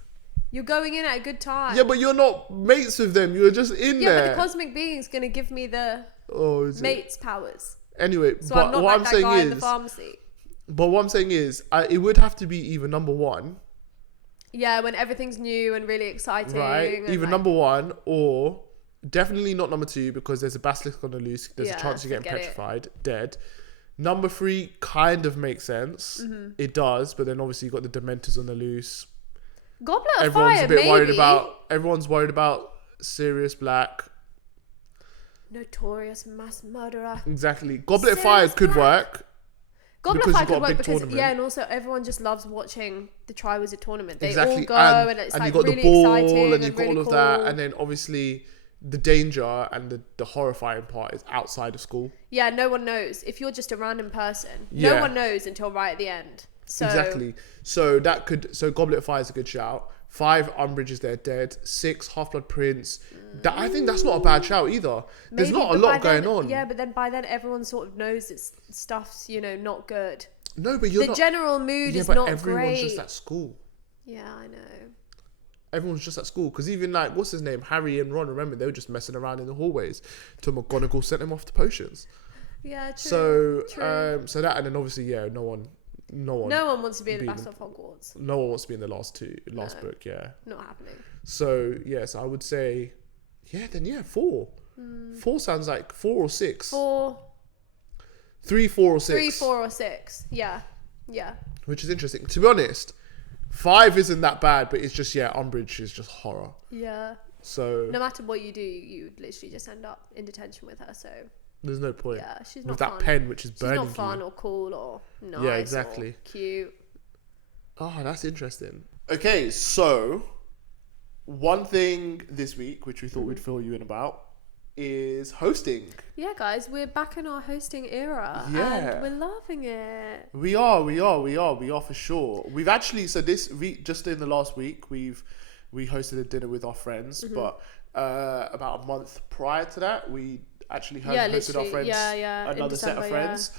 You're going in at a good time. Yeah, but you're not mates with them. You're just in there. Yeah, but the cosmic being's going to give me the mates powers. Anyway, So but I'm not what like I'm that saying guy is... in the pharmacy. But what I'm saying is, it would have to be either number one... Yeah, when everything's new and really exciting. Right, and either number one or definitely not number 2 because there's a basilisk on the loose. There's a chance you're getting petrified, dead. Number 3 kind of makes sense. Mm-hmm. It does, but then obviously you've got the Dementors on the loose. Goblet of Fire, maybe. Everyone's worried about Sirius Black. Notorious mass murderer. Exactly. Goblet of Fire could work. Goblet of Fire could work because, and also everyone just loves watching the Triwizard Tournament. They all go and it's like really exciting and you've got really all of that. And then obviously the danger and the horrifying part is outside of school. Yeah, no one knows. If you're just a random person, no one knows until right at the end. So exactly. So Goblet of Fire is a good shout. 5, Umbridge is there dead. 6, Half-Blood Prince. I think that's not a bad shout either. There's not a lot going on. Yeah, but then by then everyone sort of knows that stuff's, not good. No, but the general mood is not great. Everyone's just at school. Yeah, I know. Everyone's just at school. Because even like, what's his name? Harry and Ron, remember, they were just messing around in the hallways till McGonagall sent them off to potions. Yeah, true. So that, and then obviously, no one wants to be in the Battle of Hogwarts. No one wants to be in the last book, yeah. Not happening. So, yes, I would say, 4. 4 sounds like 4 or 6. 4. 3, 4 or 6. 3, 4 or 6. Yeah. Which is interesting. To be honest, 5 isn't that bad, but it's just, Umbridge is just horror. Yeah. So... no matter what you do, you literally just end up in detention with her, so... there's no point. Yeah, she's not with fun. That pen, which is burning you. She's not fun or cool or nice. Yeah, exactly. Or cute. Oh, that's interesting. Okay, so one thing this week, which we thought we'd fill you in about, is hosting. Yeah, guys, we're back in our hosting era. Yeah. And we're loving it. We are for sure. We've actually, just in the last week, we hosted a dinner with our friends, but about a month prior to that, we actually hosted our friends, another set of friends.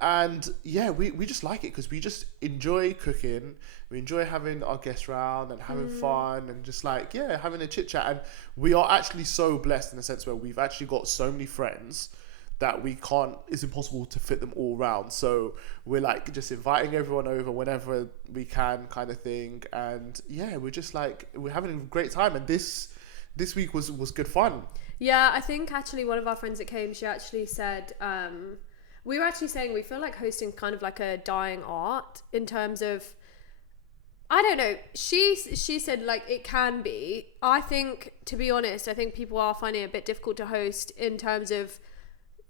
And we just like it because we just enjoy cooking. We enjoy having our guests around and having fun and just having a chit chat. And we are actually so blessed in the sense where we've actually got so many friends that it's impossible to fit them all round. So we're just inviting everyone over whenever we can, kind of thing. And we're just we're having a great time. And this week was good fun. Yeah, I think actually one of our friends that came, she actually said, we were actually saying we feel like hosting kind of like a dying art in terms of, I don't know, she said it can be. I think, to be honest, I think people are finding it a bit difficult to host in terms of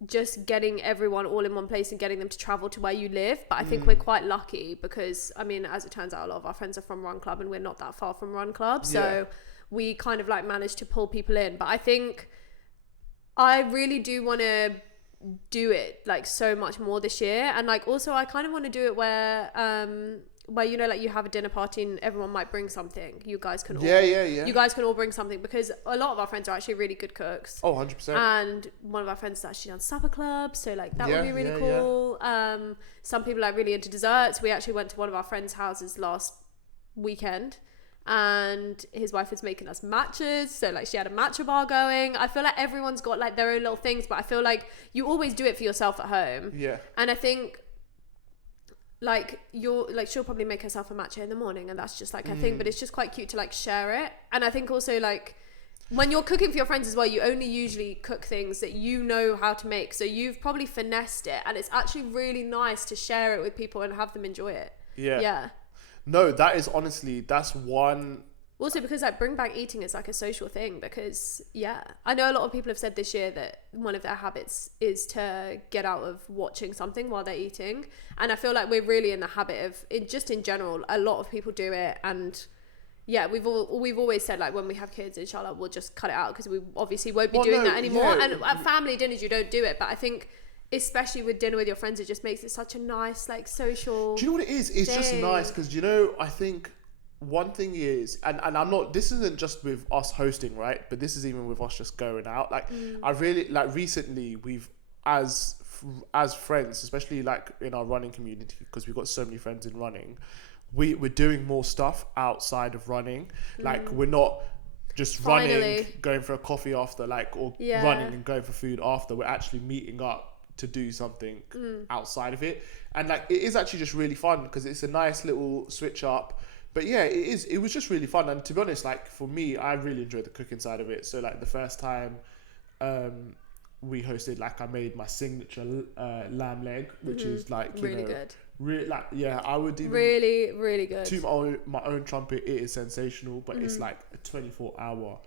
just getting everyone all in one place and getting them to travel to where you live. But I think we're quite lucky because, I mean, as it turns out, a lot of our friends are from Run Club and we're not that far from Run Club. So we kind of managed to pull people in. But I think I really do want to do it so much more this year. And also I kind of want to do it where where, you know, like you have a dinner party and everyone might bring something. You guys can You guys can all bring something, because a lot of our friends are actually really good cooks. Oh, 100%. And one of our friends has actually done supper club, so like that would be really cool. Some people are really into desserts. We actually went to one of our friends' houses last weekend, and his wife was making us matchas, so like she had a matcha bar going. I feel like everyone's got like their own little things, but I feel like you always do it for yourself at home. And I think like she'll probably make herself a matcha in the morning, and that's just like her thing, but it's just quite cute to like share it. And I think also like when you're cooking for your friends as well, you only usually cook things that you know how to make, so you've probably finessed it, and it's actually really nice to share it with people and have them enjoy it. No, that is honestly, that's one. Also, because like bring back eating is like a social thing, because I know a lot of people have said this year that one of their habits is to get out of watching something while they're eating, and I feel like we're really in the habit of it. Just in general, a lot of people do it, and we've always said like when we have kids, inshallah, we'll just cut it out, because we obviously won't be doing that anymore. And at family dinners, you don't do it, but I think especially with dinner with your friends, it just makes it such a nice like social. Do you know what it is? It's just nice, because you know, I think one thing is, and I'm not, this isn't just with us hosting, right, but this is even with us just going out, like I really like recently we've as friends, especially like in our running community, because we've got so many friends in running, we're doing more stuff outside of running. Like we're not just running, going for a coffee after, like, or running and going for food after. We're actually meeting up to do something outside of it, and like it is actually just really fun, because it's a nice little switch up. But yeah, it was just really fun. And to be honest, like for me, I really enjoyed the cooking side of it. So like the first time we hosted, like I made my signature lamb leg, which is like, you really know, good. Really, like, I would even really good. To my own trumpet, it is sensational, but it's like a 24-hour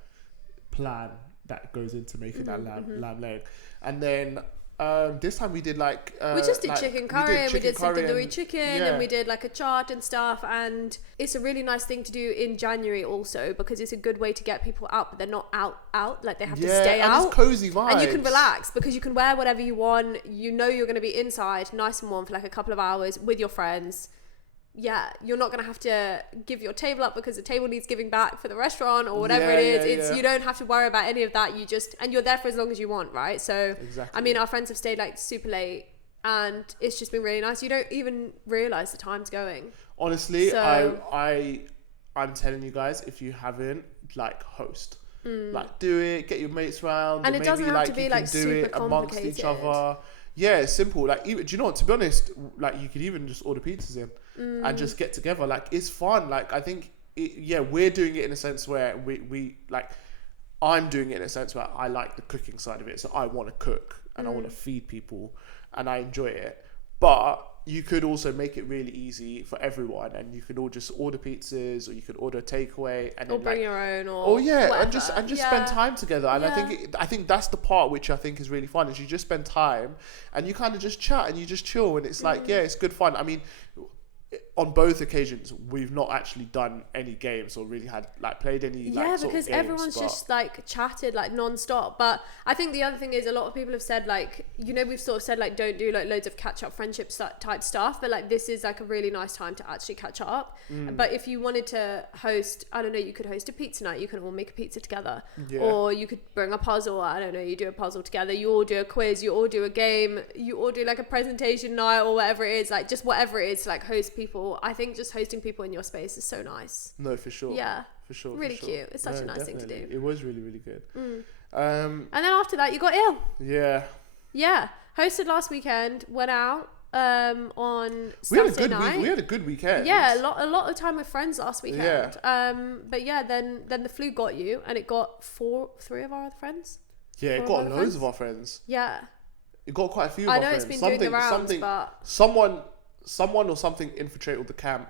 plan that goes into making that lamb leg. And then this time we did like we just did chicken curry, and we did some tandoori chicken, and we did like a chaat and stuff. And it's a really nice thing to do in January also, because it's a good way to get people out, but they're not out like they have to stay and out. It's cozy vibes, and you can relax, because you can wear whatever you want. You know you're going to be inside nice and warm for like a couple of hours with your friends. You're not going to have to give your table up because the table needs giving back for the restaurant or whatever it is. You don't have to worry about any of that. You just, and you're there for as long as you want, right? So I mean, our friends have stayed like super late, and it's just been really nice. You don't even realize the time's going. Honestly, so, I'm telling you guys, if you haven't, like, host, like, do it, get your mates round, and it doesn't have to be like super complicated amongst each other. Yeah, it's simple. Like, even, do you know what? To be honest, like, you could even just order pizzas in and just get together. Like, it's fun. Like, I think, we're doing it in a sense where we like, I'm doing it in a sense where I like the cooking side of it. So I want to cook and I want to feed people and I enjoy it. But you could also make it really easy for everyone, and you could all just order pizzas, or you could order a takeaway, and or then, bring like, your own, or whatever. and just spend time together. And I think that's the part which I think is really fun, is you just spend time and you kind of just chat and you just chill, and it's like it's good fun. I mean, on both occasions we've not actually done any games or really had like played any because everyone's just like chatted like non-stop. But I think the other thing is, a lot of people have said, like, you know, we've sort of said like don't do like loads of catch up friendship type stuff, but like this is like a really nice time to actually catch up. But if you wanted to host, I don't know, you could host a pizza night, you can all make a pizza together, or you could bring a puzzle, I don't know, you do a puzzle together, you all do a quiz, you all do a game, you all do like a presentation night or whatever it is, like just whatever it is to like host people. I think just hosting people in your space is so nice. No, for sure. Yeah. For sure. Really cute. It's such a nice thing to do. It was really, really good. And then after that, you got ill. Yeah. Yeah. Hosted last weekend, went out on Saturday night. We had a good weekend. Yeah, a lot of time with friends last weekend. But yeah, then the flu got you, and it got three of our other friends. Yeah, it got loads of our friends. Yeah. It got quite a few of our friends. I know it's been doing the rounds, but... Someone or something infiltrated the camp,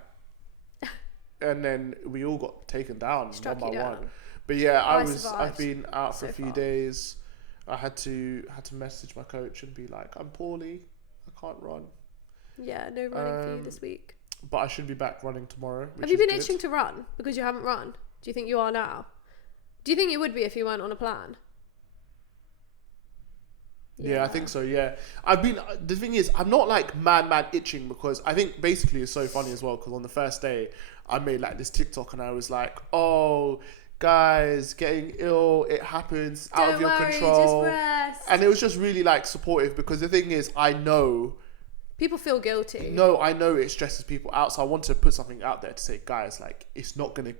and then we all got taken down one by one. But yeah, I've been out for a few days. I had to message my coach and be like, I'm poorly, I can't run. Yeah, no running for you this week. But I should be back running tomorrow. Have you been itching to run because you haven't run? Do you think you are now? Do you think you would be if you weren't on a plan? Yeah, I think so. Yeah, the thing is, I'm not like mad itching, because I think basically it's so funny as well, because on the first day I made like this TikTok and I was like, oh guys, getting ill, it happens, out of your control. Just rest. And it was just really like supportive, because the thing is, I know people feel guilty. No, I know it stresses people out, so I wanted to put something out there to say, guys, like it's not gonna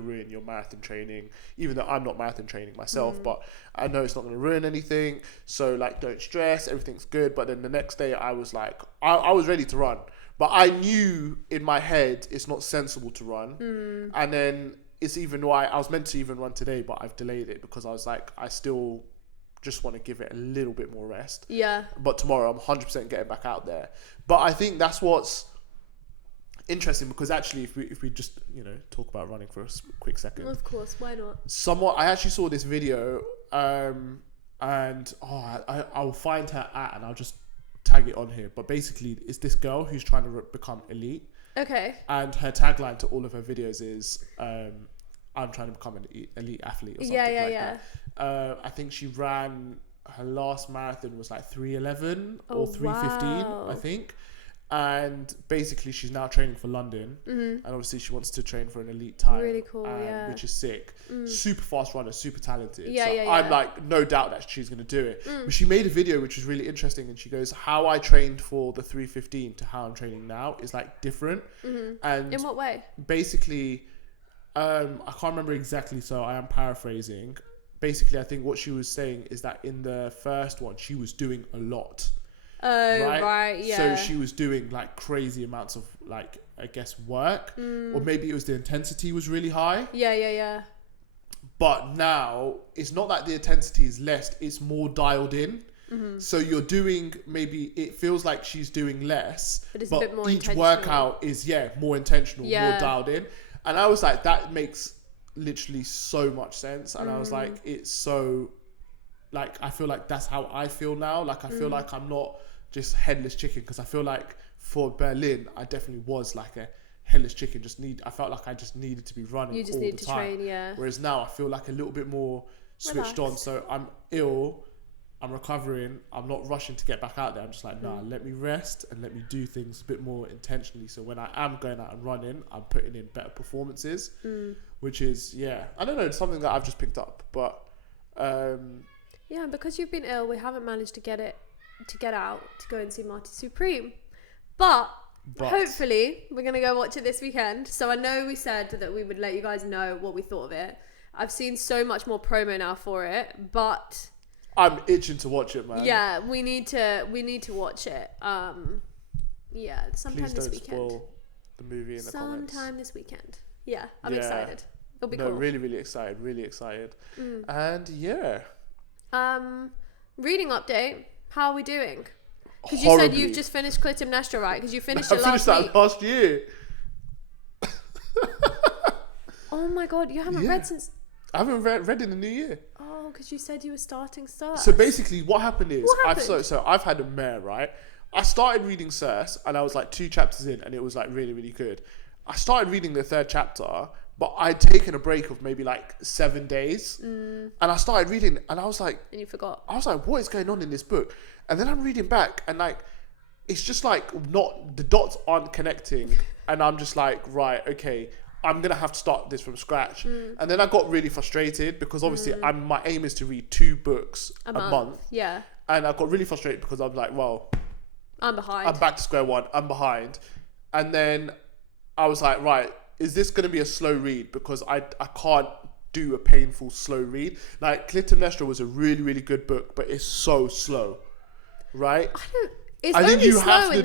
ruin your marathon training, even though I'm not marathon training myself, but I know it's not gonna ruin anything. So like, don't stress, everything's good. But then the next day, I was like, I was ready to run, but I knew in my head it's not sensible to run, and then it's even why I was meant to even run today, but I've delayed it because I was like, I still just want to give it a little bit more rest. Yeah. But tomorrow I'm 100% getting back out there. But I think that's what's interesting, because actually if we just, talk about running for a quick second. Of course, why not? I actually saw this video, and I'll find her and I'll just tag it on here. But basically it's this girl who's trying to become elite. Okay. And her tagline to all of her videos is, I'm trying to become an elite athlete or something that. I think she ran, her last marathon was like 3:11 or 3:15, I think. And basically she's now training for London, and obviously she wants to train for an elite time. Really cool, which is sick. Super fast runner, super talented. Yeah. I'm like, no doubt that she's going to do it. But she made a video which was really interesting, and she goes, how I trained for the 3:15 to how I'm training now is like different. And in what way? Basically, I can't remember exactly, so I am paraphrasing. Basically, I think what she was saying is that in the first one, she was doing a lot. Oh, right, yeah. So she was doing like crazy amounts of like, I guess, work, or maybe it was the intensity was really high. Yeah. But now it's not that the intensity is less; it's more dialed in. So you're doing, maybe it feels like she's doing less, but it's a bit more each workout is more intentional, more dialed in. And I was like, that makes literally so much sense. And I was like, it's so, like, I feel like that's how I feel now. Like, I feel like I'm not just headless chicken, because I feel like for Berlin, I definitely was like a headless chicken. I felt like I just needed to be running all the time. You just needed to train, yeah. Whereas now I feel like a little bit more switched on. So I'm ill, I'm recovering, I'm not rushing to get back out there. I'm just like, nah, let me rest and let me do things a bit more intentionally. So when I am going out and running, I'm putting in better performances, which is, I don't know, it's something that I've just picked up. But yeah, because you've been ill, we haven't managed to get out to go and see Marty Supreme. But hopefully we're going to go watch it this weekend. So I know we said that we would let you guys know what we thought of it. I've seen so much more promo now for it, but I'm itching to watch it, man. Yeah, we need to watch it. Sometime Please this don't weekend. Spoil the movie in the comments. Sometime this weekend. Yeah, I'm excited. It'll be cool. Really, really excited. Really excited. And reading update. How are we doing? Because you said you've just finished Clytemnestra, right? Because you finished it last week. I finished that last year. Oh my god, you haven't read since... I haven't read in the new year. Oh, because you said you were starting Circe. So basically what happened is, I've had a mare, right? I started reading Circe, and I was like 2 chapters in, and it was like really, really good. I started reading the 3rd chapter, but I'd taken a break of maybe like 7 days, and I started reading, and I was like... And you forgot. I was like, what is going on in this book? And then I'm reading back, and like, it's just like, the dots aren't connecting, and I'm just like, right, okay, I'm going to have to start this from scratch. And then I got really frustrated, because obviously my aim is to read 2 books a month. Yeah. And I got really frustrated because I'm like, well, I'm behind. I'm back to square one. I'm behind. And then I was like, right, is this going to be a slow read? Because I can't do a painful slow read. Like, Clytemnestra was a really, really good book, but it's so slow, right? I think you have to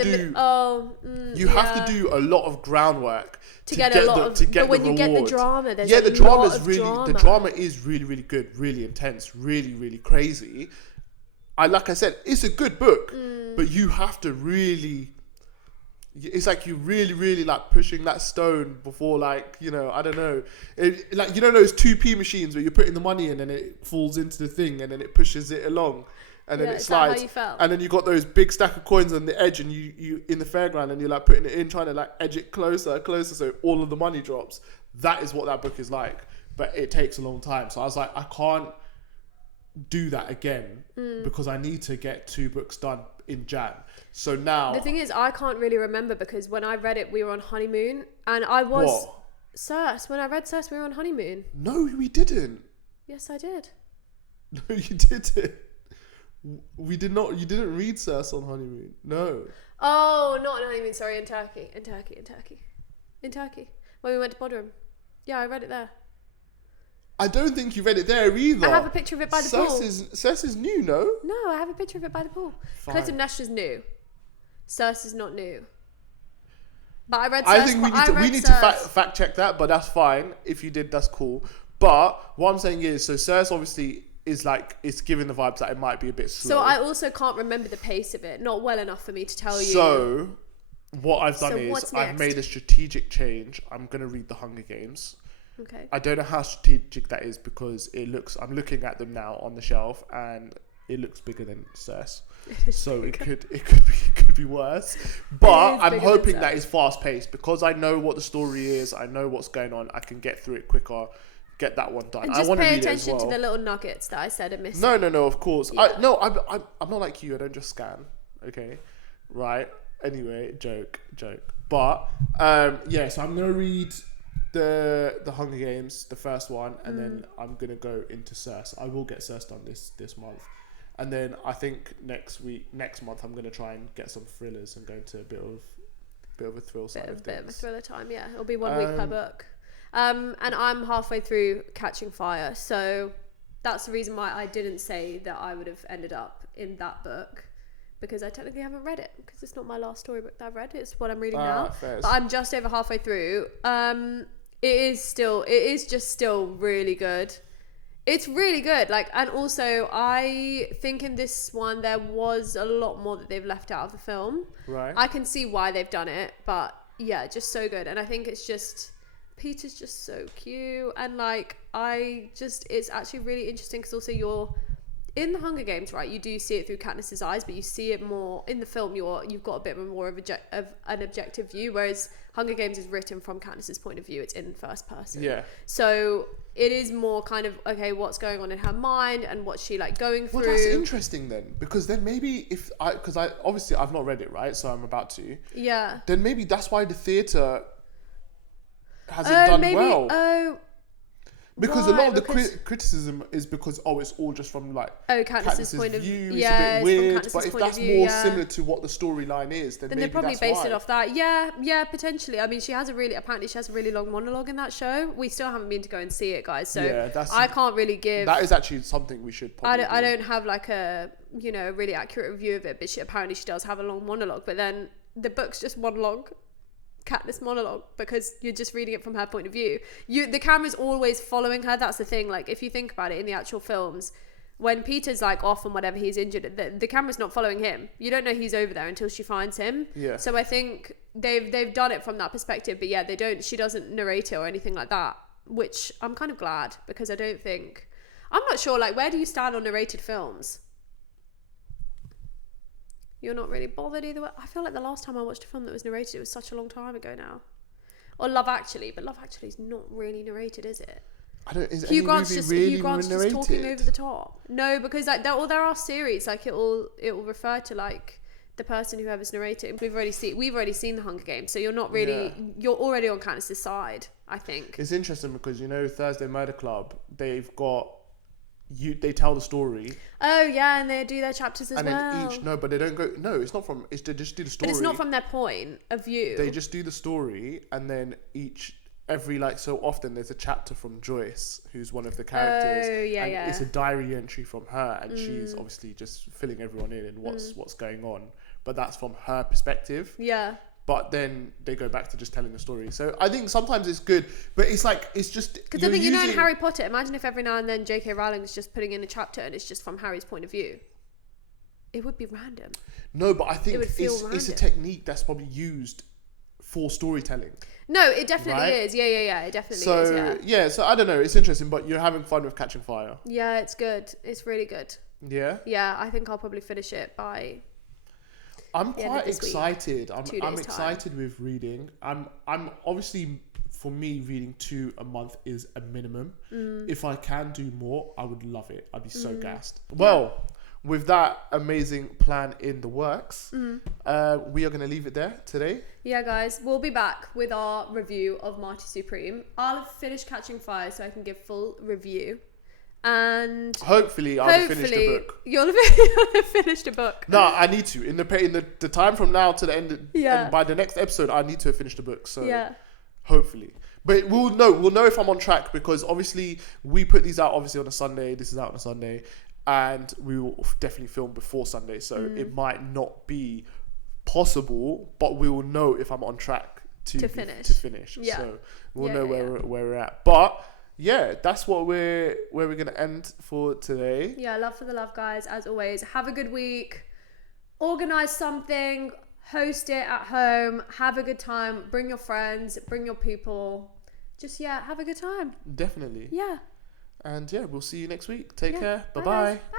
do a lot of groundwork to get the rewards. But when you get the drama, there's the drama is really, really good, really intense, really, really crazy. Like I said, it's a good book, but you have to really... It's like you really, really like pushing that stone before, like, I don't know. Like, those 2p machines where you're putting the money in and it falls into the thing and then it pushes it along. And then it slides. How you felt? And then you got those big stack of coins on the edge, and you in the fairground, and you're like putting it in, trying to like edge it closer, so all of the money drops. That is what that book is like, but it takes a long time. So I was like, I can't do that again because I need to get 2 books done in Jan. So now the thing is, I can't really remember because when I read it, we were on honeymoon, and I was what? Circe. When I read Circe, we were on honeymoon. No, we didn't. Yes, I did. No, you didn't. We did not. You didn't read Circe on honeymoon. No. Oh, not on honeymoon. Sorry, in Turkey. When we went to Bodrum. Yeah, I read it there. I don't think you read it there either. I have a picture of it by the pool. Circe is new, no? No, I have a picture of it by the pool. Clytemnestra is new. Circe is not new. But I read Circe. I think we need to fact check that, but that's fine. If you did, that's cool. But what I'm saying is, so Circe obviously is like, it's giving the vibes that it might be a bit slow. So I also can't remember the pace of it. Not well enough for me to tell you. So what I've done is I've made a strategic change. I'm going to read the Hunger Games. Okay. I don't know how strategic that is because I'm looking at them now on the shelf and it looks bigger than Circe. So it could be worse. But I'm hoping that it's fast paced because I know what the story is. I know what's going on. I can get through it quicker. Get that one done. And just I want to pay read attention it as well. to the little nuggets that I said are missing. No, of course. Yeah. I'm not like you. I don't just scan. Okay, right. Anyway, joke. But so I'm gonna read the Hunger Games, the first one, and then I'm gonna go into Circe. I will get Circe done this month, and then I think next month, I'm gonna try and get some thrillers and go into a bit of a thrill side of things. Bit of a thriller time, yeah. It'll be 1 week per book. And I'm halfway through Catching Fire, so that's the reason why I didn't say that I would have ended up in that book, because I technically haven't read it, because it's not my last storybook that I've read. It's what I'm reading now. But I'm just over halfway through. It is just still really good. It's really good. And also I think in this one there was a lot more that they've left out of the film. Right. I can see why they've done it, but yeah, just so good. And I think it's just, Peter's just so cute, and it's actually really interesting because also you're in the Hunger Games, right? You do see it through Katniss's eyes, but you see it more in the film. You've got a bit more of an objective view, whereas Hunger Games is written from Katniss's point of view. It's in first person. Yeah. So it is more kind of, okay, what's going on in her mind and what's she going through. Well, that's interesting then, because then maybe because obviously I've not read it, right? So I'm about to. Yeah. Then maybe that's why the theatre hasn't done well. Because a lot of the criticism is because it's all just from Katniss's point of view. It's a bit weird. But if that's more similar to what the storyline is, then maybe they probably that's based why. it off that. Yeah, potentially. I mean, she has a really long monologue in that show. We still haven't been to go and see it, guys. So I can't really give. That is actually something we should probably I don't have a really accurate review of it, but apparently she does have a long monologue. But then the book's just monologue. Katniss monologue, because you're just reading it from her point of view. The camera's always following her. That's the thing. If you think about it in the actual films, when Peter's off and whatever, he's injured, the camera's not following him. You don't know he's over there until she finds him. Yeah. So I think they've done it from that perspective, but yeah, she doesn't narrate it or anything like that, which I'm kind of glad, because I'm not sure, where do you stand on narrated films? You're not really bothered either way. I feel like the last time I watched a film that was narrated, it was such a long time ago now. Or Love Actually, but Love Actually is not really narrated, is it? Hugh Grant's just talking over the top. No, because there are series it will refer to the person whoever's narrating. We've already seen the Hunger Games, so you're not really you're already on Katniss's side, I think. It's interesting because Thursday Murder Club, they've got. They tell the story. Oh yeah, and they do their chapters as well. And then but they don't go. No, it's not from. They just do the story. But it's not from their point of view. They just do the story, and then every so often there's a chapter from Joyce, who's one of the characters. Oh yeah, and it's a diary entry from her, and she's obviously just filling everyone in and what's going on. But that's from her perspective. Yeah. But then they go back to just telling the story. So I think sometimes it's good, but it's just... Because I think, in Harry Potter, imagine if every now and then J.K. Rowling is just putting in a chapter and it's just from Harry's point of view. It would be random. No, but I think it's a technique that's probably used for storytelling. No, it definitely is. Yeah, it definitely is, yeah. So I don't know, it's interesting, but you're having fun with Catching Fire. Yeah, it's good. It's really good. Yeah? Yeah, I think I'll probably finish it by... I'm quite excited. I'm excited with reading. I'm obviously for me, reading 2 a month is a minimum. If I can do more, I would love it. I'd be so gassed. Well, with that amazing plan in the works, we are going to leave it there today. Yeah, guys, we'll be back with our review of Marty Supreme. I'll have finished Catching Fire so I can give full review. And hopefully I'll have finished the book. You'll have finished a book. No, I need to. In the time from now to the end, and by the next episode, I need to have finished the book. So hopefully. But we'll know if I'm on track, because obviously we put these out obviously on a Sunday. This is out on a Sunday. And we will definitely film before Sunday. So it might not be possible, but we will know if I'm on track to finish. Yeah. So we'll know where we're at. But yeah, that's what we're gonna end for today. Yeah, love for the love, guys. As always, have a good week. Organize something, host it at home, have a good time, bring your friends, bring your people. Just have a good time. Definitely. Yeah. And we'll see you next week. Take care. Bye. Bye-bye. Bye.